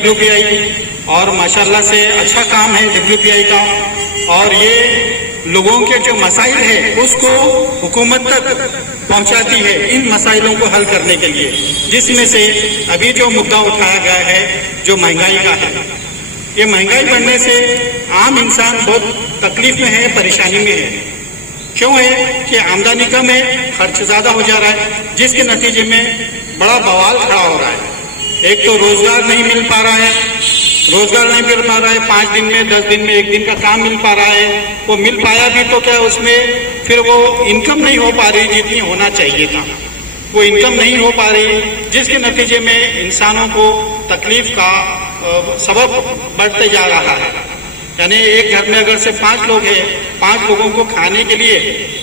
WPI और माशाल्लाह से अच्छा काम है WPI का। और ये लोगों के जो मसाइल है उसको हुकूमत तक पहुंचाती है इन मसाइलों को हल करने के लिए, जिसमें से अभी जो मुद्दा उठाया गया है जो महंगाई का है। ये महंगाई बढ़ने से आम इंसान बहुत तकलीफ में है, परेशानी में है। क्यों है कि आमदनी कम है, खर्च ज्यादा हो जा रहा है, जिसके नतीजे में बड़ा बवाल खड़ा हो रहा है। एक तो रोजगार नहीं मिल पा रहा है, 5 दिन में 10 दिन में 1 दिन का काम मिल पा रहा है। वो मिल पाया भी तो क्या उसमें फिर वो इनकम नहीं हो पा रही जितनी होना चाहिए था, वो इनकम नहीं हो पा रही, जिसके नतीजे में इंसानों को तकलीफ का सबब बढ़ते जा रहा है। यानी एक घर में अगर से 5 लोग हैं, 5 लोगों को खाने के लिए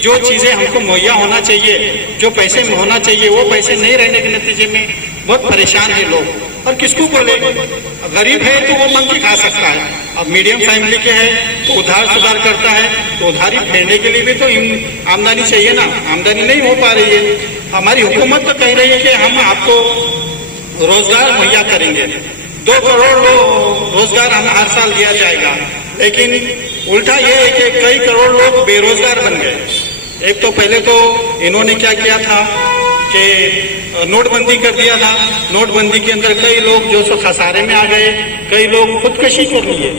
जो चीजें हमको मुहैया होना चाहिए, जो पैसे में होना चाहिए, वो पैसे नहीं रहने के नतीजे में बहुत परेशान है लोग। और किसको बोले, गरीब है तो वो मांग के खा सकता है, अब मीडियम फैमिली के है तो उधार सुधार करता है, तो उधारी फेरने के लिए भी तो आमदनी चाहिए ना, आमदनी नहीं हो पा रही है। हमारी हुकूमत तो कह रही है कि हम आपको रोजगार मुहैया करेंगे, 2 करोड़ रोजगार हम हर साल दिया जाएगा, लेकिन उल्टा ये है कि कई करोड़ लोग बेरोजगार बन गए। एक तो पहले तो इन्होंने क्या किया था कि नोटबंदी कर दिया था, नोटबंदी के अंदर कई लोग जो सो खसारे में आ गए, कई लोग खुदकशी कर लिए।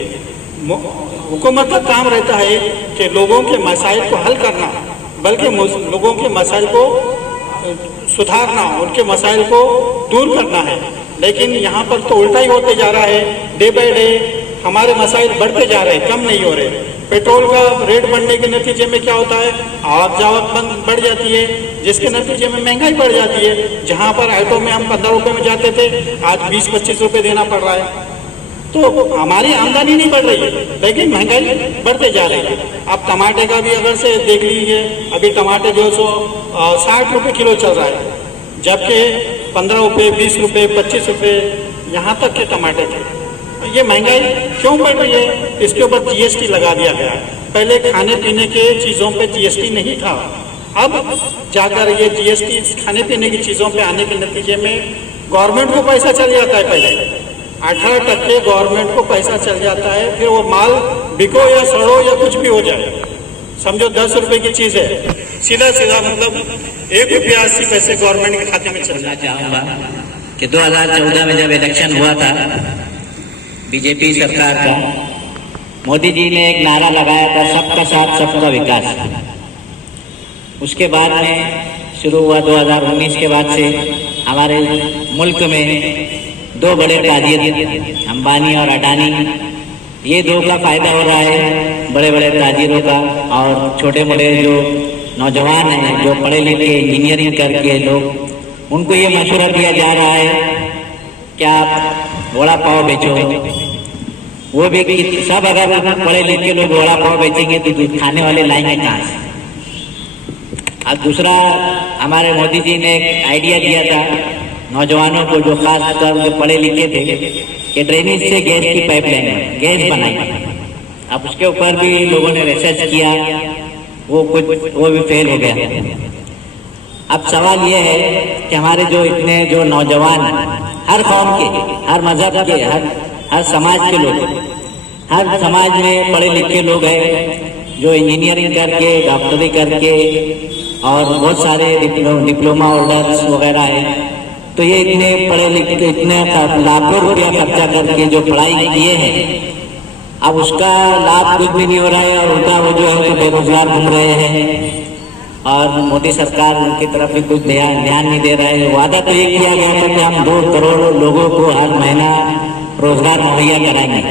हुकूमत का काम रहता है कि लोगों के मसाइल को हल करना, बल्कि लोगों के मसाइल को सुधारना, उनके मसाइल को दूर करना है। लेकिन यहाँ पर तो उल्टा ही होते जा रहा है, डे बाय डे हमारे मसाइल बढ़ते जा रहे हैं, कम नहीं हो रहे। पेट्रोल का रेट बढ़ने के नतीजे में क्या होता है, आवक जावक बढ़ जाती है, जिसके नतीजे में महंगाई बढ़ जाती है। जहाँ पर ऑटो में हम 15 रुपए में जाते थे, आज 20-25 रुपए देना पड़ रहा है। तो हमारी आमदनी नहीं बढ़ रही है, लेकिन महंगाई बढ़ते जा रही है। अब टमाटे का भी अगर से देख लीजिए, अभी टमाटे जो सो 60 रुपए किलो चल रहा है, जबकि 15 रुपए, 20 रुपए, 25 रुपए यहाँ तक के टमाटे थे। ये महंगाई क्यों बढ़ रही है? इसके ऊपर GST लगा दिया गया है। पहले खाने पीने के चीजों पे GST नहीं था, अब जाकर ये GST खाने पीने की चीजों पे आने के नतीजे में गवर्नमेंट को पैसा चल जाता है। पहले 18% गवर्नमेंट को पैसा चल जाता है, फिर वो माल बिको या सड़ो या कुछ भी हो जाए, समझो 10 रुपए की चीज है, सीधा सीधा मतलब 1 रुपया 80 पैसे गवर्नमेंट के खाते में चलना चाहूंगा कि 2014 में जब इलेक्शन हुआ था बीजेपी सरकार का, मोदी जी ने एक नारा लगाया था, सबका साथ सबका विकास। उसके बाद में शुरू हुआ 2019 के बाद से हमारे मुल्क में 2 बड़े ताजिर, अंबानी और अडानी, ये 2 का फायदा हो रहा है, बड़े बड़े ताजिरों का। और छोटे मोटे जो नौजवान हैं, जो पढ़े लिखे इंजीनियरिंग करके लोग, उनको ये मशवरा दिया जा रहा है कि आप वड़ा पाव बेचो। वो भी सब अगर पढ़े लिखे लोग वड़ा पाव बेचेंगे तो खाने वाले लाएंगे कहाँ से? और दूसरा, हमारे मोदी जी ने एक आइडिया दिया था नौजवानों को, जो खास कर जो पढ़े लिखे थे, कि ड्रेनेज से गैस की पाइपलाइन, गैस बनाई। अब उसके ऊपर भी लोगों ने रिसर्च किया, वो भी फेल हो गया। अब सवाल ये है कि हमारे जो इतने जो नौजवान, हर कौम के, हर मजहब के, हर समाज के लोग, हर समाज में पढ़े लिखे लोग हैं जो इंजीनियरिंग करके, डॉक्टरी करके और बहुत सारे डिप्लोमा होल्डर्स वगैरह हैं। तो ये इतने पढ़े लिखे, इतने लाखों रुपया खर्चा करके जो पढ़ाई किए हैं, अब उसका लाभ कुछ भी नहीं हो रहा है, और उल्टा वो जो है तो बेरोजगार घूम रहे हैं। और मोदी सरकार उनकी तरफ भी कुछ ध्यान नहीं दे रहा है। वादा तो ये किया गया था कि हम 2 करोड़ लोगों को हर महीना रोजगार मुहैया कराएंगे,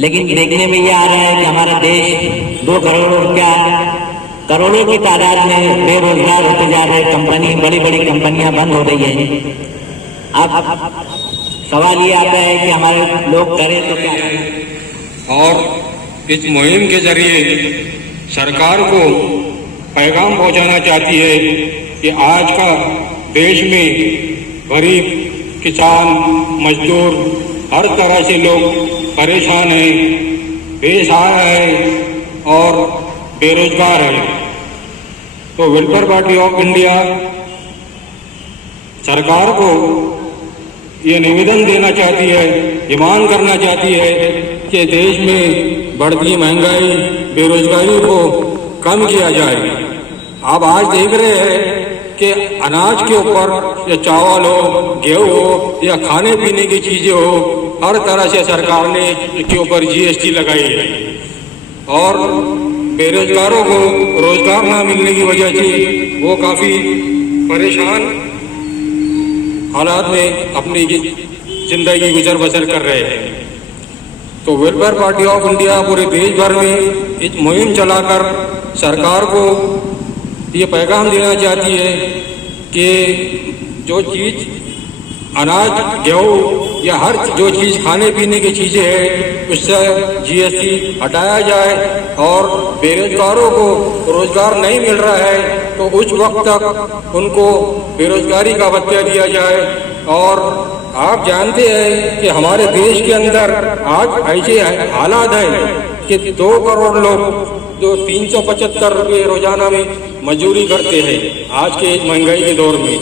लेकिन देखने में ये आ रहा है कि हमारा देश 2 करोड़ क्या, करोड़ों की तादाद में बेरोजगार होते जा रहे हैं। कंपनी, बड़ी बड़ी कंपनियां बंद हो रही हैं। अब सवाल ये आता है कि हमारे लोग करें तो क्या करें? और इस मुहिम के जरिए सरकार को पैगाम पहुंचाना चाहती है कि आज का देश में गरीब, किसान, मजदूर, हर तरह से लोग परेशान हैं, बेसहारा है और बेरोजगार है। तो वेलफेयर पार्टी ऑफ इंडिया सरकार को ये निवेदन देना चाहती है, ये मांग करना चाहती है कि देश में बढ़ती महंगाई, बेरोजगारी को कम किया जाए। आप आज देख रहे हैं कि अनाज के ऊपर या चावल हो, गेहूँ हो या खाने पीने की चीजें हो, हर तरह से सरकार ने इसके ऊपर जीएसटी लगाई है और बेरोजगारों को रोजगार ना मिलने की वजह से वो काफी परेशान हालात में अपनी जिंदगी गुजर बसर कर रहे हैं। तो वेलफेयर पार्टी ऑफ इंडिया पूरे देश भर में इस मुहिम चलाकर सरकार को ये पैगाम देना चाहती है कि जो चीज़ अनाज, गेहूँ या हर जो चीज़ खाने पीने की चीज़ें हैं उससे जीएसटी हटाया जाए और बेरोजगारों को रोजगार नहीं मिल रहा है तो उस वक्त तक उनको बेरोजगारी का भत्ता दिया जाए। और आप जानते हैं कि हमारे देश के अंदर आज ऐसे हालात हैं कि 2 करोड़ लोग जो 375 रुपये रोजाना में मजदूरी करते हैं आज के महंगाई के दौर में।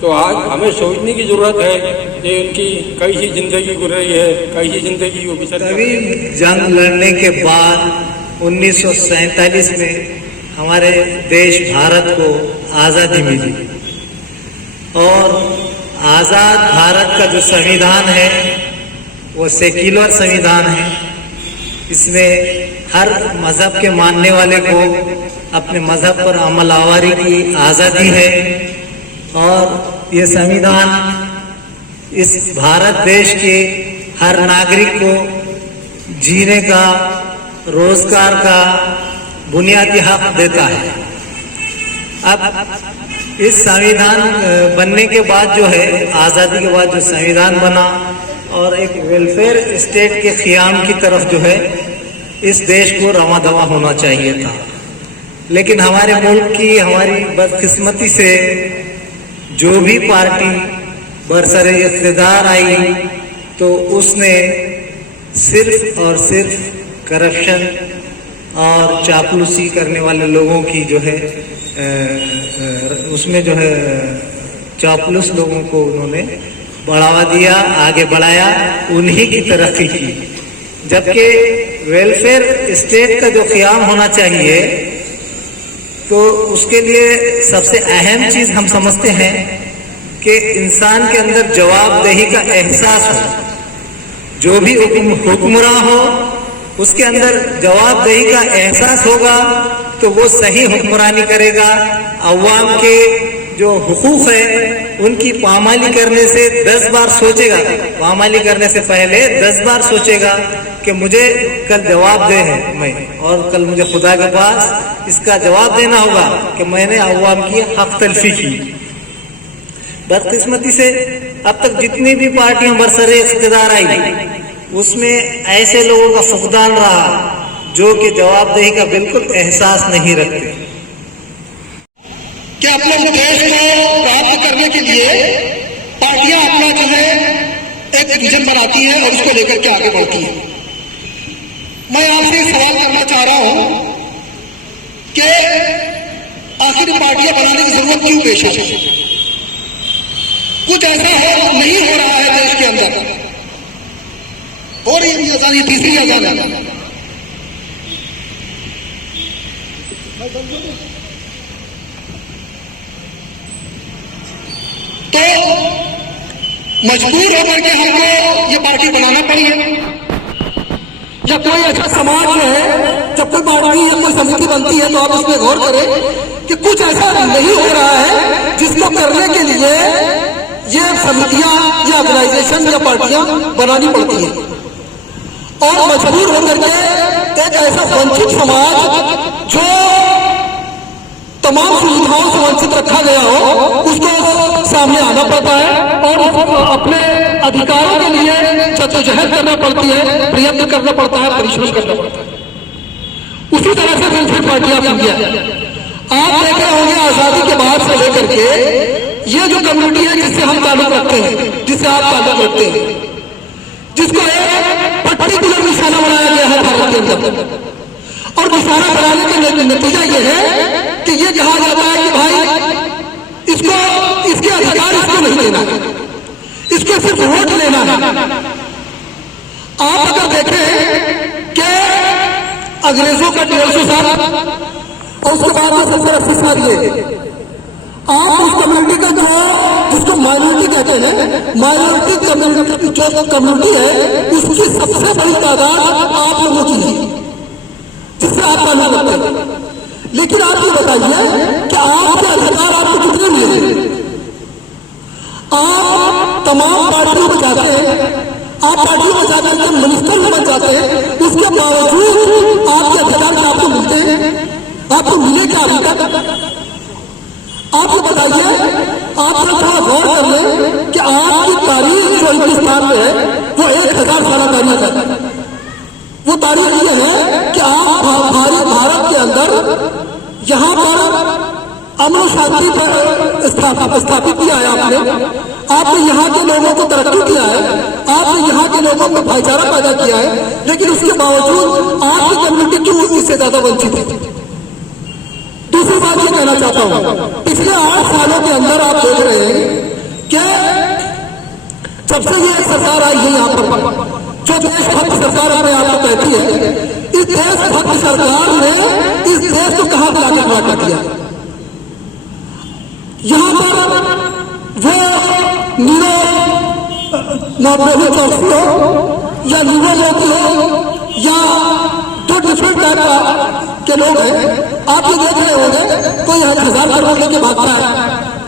तो आज हमें सोचने की जरूरत है कि उनकी कैसी जिंदगी गुजर रही है, कैसी जिंदगी वो बिसर। तभी जंग लड़ने के बाद 1947 में हमारे देश भारत को आज़ादी मिली और आज़ाद भारत का जो संविधान है वो सेक्युलर संविधान है। इसमें हर मजहब के मानने वाले को अपने मजहब पर अमल आवारी की आज़ादी है और ये संविधान इस भारत देश के हर नागरिक को जीने का, रोजगार का बुनियादी हक देता है। अब इस संविधान बनने के बाद जो है, आज़ादी के बाद जो संविधान बना और एक वेलफेयर स्टेट के क़याम की तरफ जो है इस देश को रवा दवा होना चाहिए था। लेकिन हमारे मुल्क की हमारी बदकिस्मती से जो भी पार्टी बरसरे इक़्तिदार आई तो उसने सिर्फ और सिर्फ करप्शन और चापलूसी करने वाले लोगों की जो है उसमें जो है चापलूस लोगों को उन्होंने बढ़ावा दिया, आगे बढ़ाया, उन्हीं की तरक्की की। जबकि वेलफेयर स्टेट का जो क़याम होना चाहिए तो उसके लिए सबसे अहम चीज़ हम समझते हैं कि इंसान के अंदर जवाबदेही का एहसास हो। जो भी हुक्मरान हो उसके अंदर जवाबदेही का एहसास होगा तो वो सही हुक्मरानी करेगा। अवाम के जो हुकूक है उनकी पामाली करने से 10 बार सोचेगा, पामाली करने से पहले 10 बार सोचेगा कि मुझे कल जवाब दे है मैं, और कल मुझे खुदा के पास इसका जवाब देना होगा कि मैंने अवाम की हक तलफी की। बदकिस्मती से अब तक जितनी भी पार्टियां बरसरे इक़्तिदार आई उसमें ऐसे लोगों का फुकदान रहा जो कि जवाबदेही का बिल्कुल एहसास नहीं रखते। कि अपने उद्देश्य को प्राप्त करने के लिए पार्टियां अपना जो है एक विजन बनाती है और उसको लेकर के आगे बढ़ती है। मैं आपसे सवाल करना चाह रहा हूं कि आखिर पार्टियां बनाने की जरूरत क्यों पेश है? कुछ ऐसा नहीं हो रहा है देश के अंदर। और ये अजान, ये तीसरी अजान है। तो मजबूर होकर के हमको ये पार्टी बनाना पड़ी है। जब कोई ऐसा समाज है, जब कोई पार्टी या कोई समिति बनती है तो आप इसमें गौर करें कि कुछ ऐसा नहीं हो रहा है जिसको करने के लिए ये समितियां या ऑर्गेनाइजेशन या पार्टियां बनानी पड़ती हैं। और मजबूर होकर के एक ऐसा वंचित समाज जो तमाम सुविधाओं से वंचित रखा गया हो उसको सामने आना पड़ता है और उसको अपने अधिकारों के लिए जद्दोजहद करना पड़ती है, प्रयत्न करना पड़ता है, परिश्रम करना पड़ता है। उसी तरह से वेलफेयर पार्टी ऑफ इंडिया, आप देख रहे होंगे आजादी के बाद से लेकर के ये जो कम्युनिटी है जिससे हम ताल्लुक रखते हैं, जिससे आप ताल्लुक रखते हैं, जिसको एक पर्टिकुलर निशाना बनाया गया है भारत के अंदर, और निशाना बनाने का नतीजा ये है कि ये कहा जाता है कि भाई इसको इसके अधिकार इसको नहीं देना, इसको उनसे सिर्फ वोट लेना है। आप अगर देखें कि अंग्रेजों का 150 साल और उसके बाद में 70-80 साल ये, आप उस कम्युनिटी का जो जिसको माइनॉरिटी कहते हैं, माइनॉरिटी कम्युनिटी जो कम्युनिटी है उसकी सबसे बड़ी तादाद आप लोगों की है, जिससे आप मालूम करते हैं। लेकिन आप ये बताइए कि आपके अधिकार आपको कितने मिले? आप तमाम पार्टियों में जाते हैं, आप पार्टियों में जाकर के मिनिस्टर बन जाते हैं, उसके बावजूद आपके अधिकार क्या आपको मिलते हैं? आपको मिले क्या अभी तक? आप ये बताइए, आप थोड़ा गौर कर लें कि आपकी तारीख जो हिंदुस्तान में है वो 1000 साल तारीख है। वो तारीख ये है कि आप भारत के अंदर यहाँ पर अमन शांति पर स्थापित किया है आपने यहाँ के लोगों को तरक्की किया है, आपने यहाँ के लोगों में भाईचारा पैदा किया है, लेकिन उसके बावजूद आपकी कम्युनिटी क्यों इससे ज्यादा वंचित है? दूसरी बात ये कहना चाहता हूं, पिछले 8 सालों के अंदर आप देख रहे हैं कि जब से ये सरकार आई है यहाँ पर, जो देशभक्त सरकार अपने आप को कहती है, इस देशभक्त सरकार ने इस देश को कहां लाकर खड़ा कर दिया? यहाँ पर वो नीरो नॉर्मल चौकी हो या नीरो मोदी हो या जो डिफरेंट टाइप के लोग हैं, आप ये देख रहे होंगे, कोई 1000 करोड़ लेके भागता है,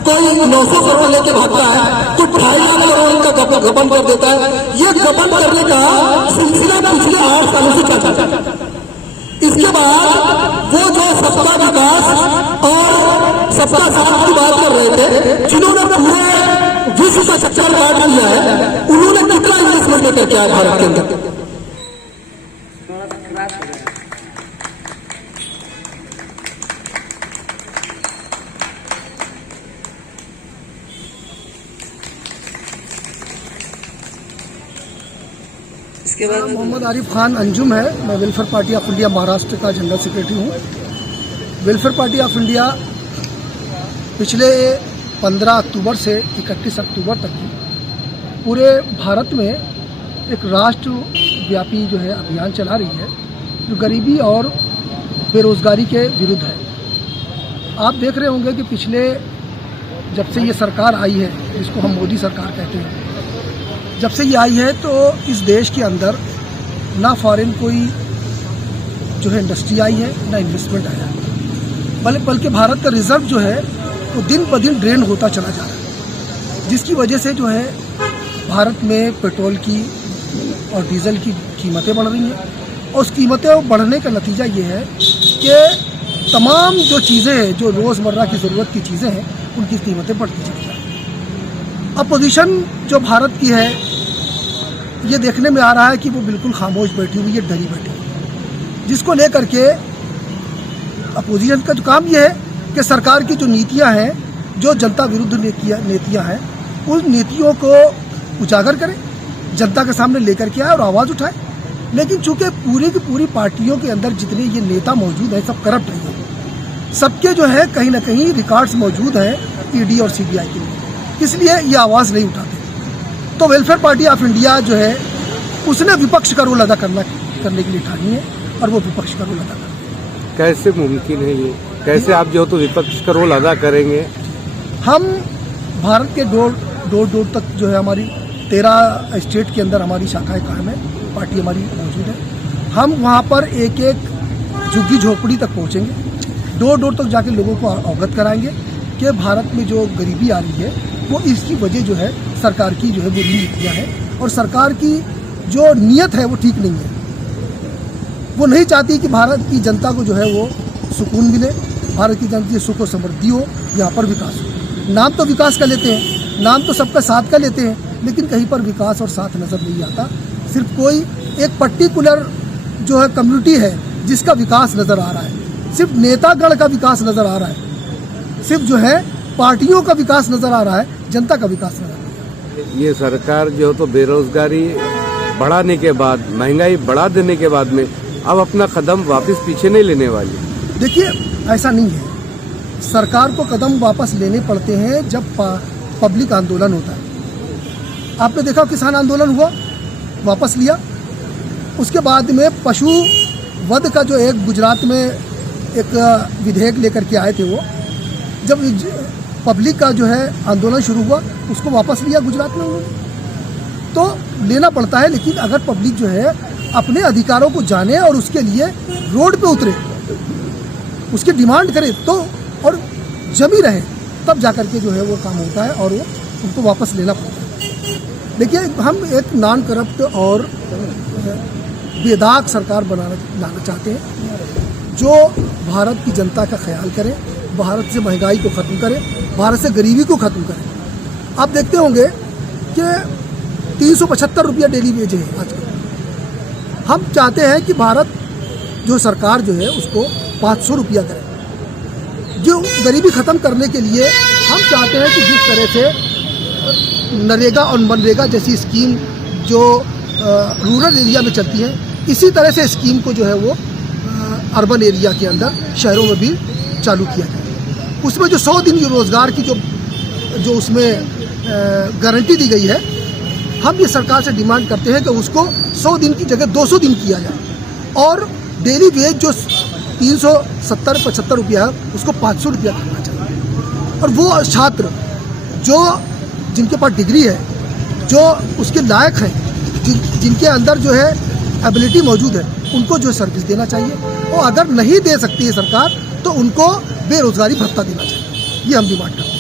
कोई 900 करोड़ लेके भागता है, कोई 2.5 लाख करोड़ का गबन कर देता है। ये गबन करने का सिलसिला पिछले 8 सालों से चल रहा है। इसके बाद वो जो सबका विकास और सबका साथ की बात कर रहे थे, जिन्होंने पूरे विश्व का चक्कर काट लिया है, उन्होंने कितना इन्वेस्टमेंट लेकर किया है भारत के अंदर? इसके बाद मोहम्मद आरिफ खान अंजुम है, मैं welfare party of India Maharashtra का जनरल सेक्रेटरी हूँ। वेलफेयर पार्टी ऑफ इंडिया पिछले 15 अक्टूबर से 31 अक्टूबर तक पूरे भारत में एक राष्ट्रव्यापी जो है अभियान चला रही है, जो गरीबी और बेरोजगारी के विरुद्ध है। आप देख रहे होंगे कि पिछले जब से ये सरकार आई है, जिसको हम मोदी सरकार कहते हैं, जब से ये आई है तो इस देश के अंदर ना फॉरेन कोई जो है इंडस्ट्री आई है, ना इन्वेस्टमेंट आया है, बल्कि भारत का रिजर्व जो है वो दिन ब दिन ड्रेन होता चला जा रहा है, जिसकी वजह से जो है भारत में पेट्रोल की और डीजल की कीमतें बढ़ रही हैं। और उस कीमतें बढ़ने का नतीजा ये है कि तमाम जो चीज़ें हैं, जो रोज़मर्रा की ज़रूरत की चीज़ें हैं, उनकी कीमतें बढ़ती चली जा रही हैं। अपोजिशन जो भारत की है, ये देखने में आ रहा है कि वो बिल्कुल खामोश बैठी हुई है, डरी बैठी हुई है, जिसको लेकर के अपोजिशन का जो काम ये है कि सरकार की जो नीतियां हैं, जो जनता विरुद्ध नीतियां हैं, उन नीतियों को उजागर करें, जनता के सामने लेकर के आए और आवाज़ उठाए। लेकिन चूंकि पूरी की पूरी पार्टियों के अंदर जितने ये नेता मौजूद हैं, सब करप्ट हैं, सबके जो है कहीं ना कहीं रिकॉर्ड्स मौजूद हैं ईडी और सीबीआई के लिए, इसलिए ये आवाज़ नहीं उठाते। तो वेलफेयर पार्टी ऑफ इंडिया जो है उसने विपक्ष का रोल अदा करने के लिए ठानी है और वो विपक्ष का रोल अदा करते हैं। कैसे मुमकिन है ये? कैसे आप जो तो विपक्ष का रोल अदा करेंगे? हम भारत के डोर तक जो है हमारी 13 स्टेट के अंदर हमारी शाखाएं कायम है, पार्टी हमारी मौजूद है। हम वहाँ पर एक एक झुग्गी झोपड़ी तक पहुँचेंगे, डोर तक जाके लोगों को अवगत कराएंगे कि भारत में जो गरीबी आ रही है वो इसकी वजह जो है सरकार की जो है वो नीतियाँ हैं, और सरकार की जो नीयत है वो ठीक नहीं है। वो नहीं चाहती कि भारत की जनता को जो है वो सुकून मिले, भारत की जनता की सुख और समृद्धि हो, यहाँ पर विकास हो। नाम तो विकास का लेते हैं, नाम तो सबका साथ का लेते हैं, लेकिन कहीं पर विकास और साथ नज़र नहीं आता। सिर्फ कोई एक पर्टिकुलर जो है कम्युनिटी है जिसका विकास नज़र आ रहा है, सिर्फ नेतागण का विकास नज़र आ रहा है, सिर्फ जो है पार्टियों का विकास नज़र आ रहा है, जनता का विकास नज़र आ रहा है। ये सरकार जो तो बेरोजगारी बढ़ाने के बाद, महंगाई बढ़ा देने के बाद में अब अपना कदम वापस पीछे नहीं लेने वाली। देखिए, ऐसा नहीं है। सरकार को कदम वापस लेने पड़ते हैं जब पब्लिक आंदोलन होता है। आपने देखा किसान आंदोलन हुआ, वापस लिया। उसके बाद में पशु वध का जो एक गुजरात में एक विधेयक लेकर के आए थे, वो जब पब्लिक का जो है आंदोलन शुरू हुआ, उसको वापस लिया गुजरात में उन्होंने। तो लेना पड़ता है, लेकिन अगर पब्लिक जो है अपने अधिकारों को जाने और उसके लिए रोड पे उतरे, उसकी डिमांड करे तो और जमी रहे, तब जाकर के जो है वो काम होता है और वो उनको वापस लेना पड़ता है। देखिए, हम एक नॉन करप्ट और बेदाग सरकार लाना चाहते हैं, जो भारत की जनता का ख्याल करे, भारत से महंगाई को ख़त्म करे, भारत से गरीबी को ख़त्म करे। आप देखते होंगे कि 375 रुपया डेली वेज है आजकल। हम चाहते हैं कि भारत जो सरकार जो है उसको 500 रुपया करे। जो गरीबी ख़त्म करने के लिए हम चाहते हैं कि जिस तरह से नरेगा और मनरेगा जैसी स्कीम जो रूरल एरिया में चलती है, इसी तरह से स्कीम को जो है वो अर्बन एरिया के अंदर शहरों में भी चालू किया जाए। उसमें जो 100 दिन की रोज़गार की जो उसमें गारंटी दी गई है, हम ये सरकार से डिमांड करते हैं कि उसको 100 दिन की जगह 200 दिन किया जाए और डेली वेज जो 370-75 रुपया है उसको 500 रुपया करना चाहिए। और वो छात्र जो जिनके पास डिग्री है, जो उसके लायक हैं, जिनके अंदर जो है एबिलिटी मौजूद है, उनको जो सर्विस देना चाहिए। और अगर नहीं दे सकती है सरकार तो उनको बेरोजगारी भत्ता देना चाहिए। ये हम डिमांड करते हैं।